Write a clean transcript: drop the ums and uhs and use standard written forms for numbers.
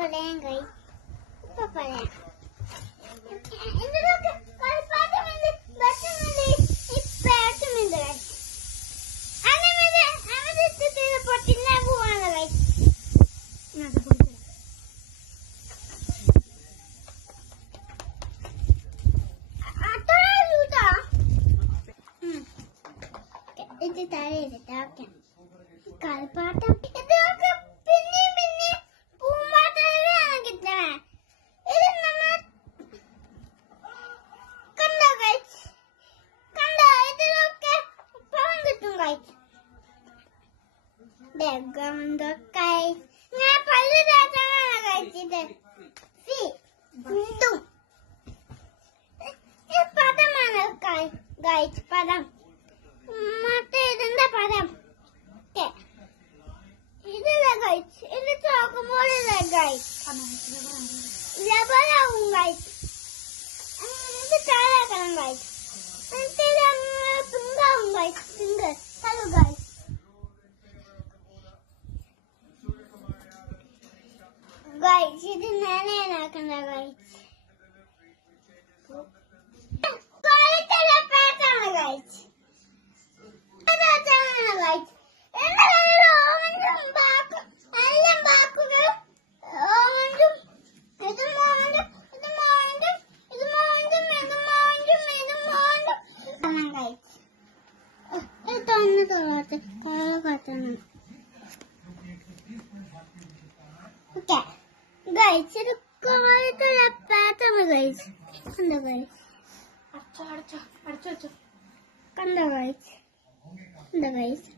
പറയാൻ കഴിയും. ഇപ്പൊ പറയാം. എന്തൊക്കെ കളിപ്പാട്ടമുണ്ട്, ബസ്സുമുണ്ട്, ഇപ്പാട്ടുമുണ്ട്. അങ്ങനെ പൊട്ടിക്കാൻ പോവാണ് കഴിച്ചു. ഇത് തലയിലിട്ട് കളിപ്പാട്ടം ഇതൊക്കെ പിന്നെ പൂമ്പാറ്റയാണ് കിട്ടണേ. ഇത് നമ്മൾ കണ്ടോ കഴിച്ച്, കണ്ടോ ഇതിലൊക്കെ പണം കിട്ടും കഴിച്ച്. ബെഗുണ്ടൊക്കെ ഞാൻ പല രാജാവാണ് കഴിച്ചത്. പദമാണ് കഴിച്ച് പദം. മറ്റേ ഇതിന്റെ പദം ഇതിലെ കഴിച്ച്, ഇത് ചോക്കുമ്പോഴിലെ കഴിച്ച്, ലബലാവും കഴിച്ച്, ഇത് ചാലാക്കണം കഴിച്ച്, പിങ്കാവും കഴിച്ച്, പിങ്ക് തലു കഴിച്ച്. കഴിച്ച് ഇത് നേരെയാക്കണ്ട കഴിച്ച്. പേച്ചാണ് കഴിച്ച്, കഴിച്ച്. കഴിച്ചത് കോഴത്തുള്ള പാത്രം കഴിച്ചു. കണ്ടോ കഴിച്ച്, കണ്ടോ കഴിച്ച്, കണ്ടോ കഴിച്ച്.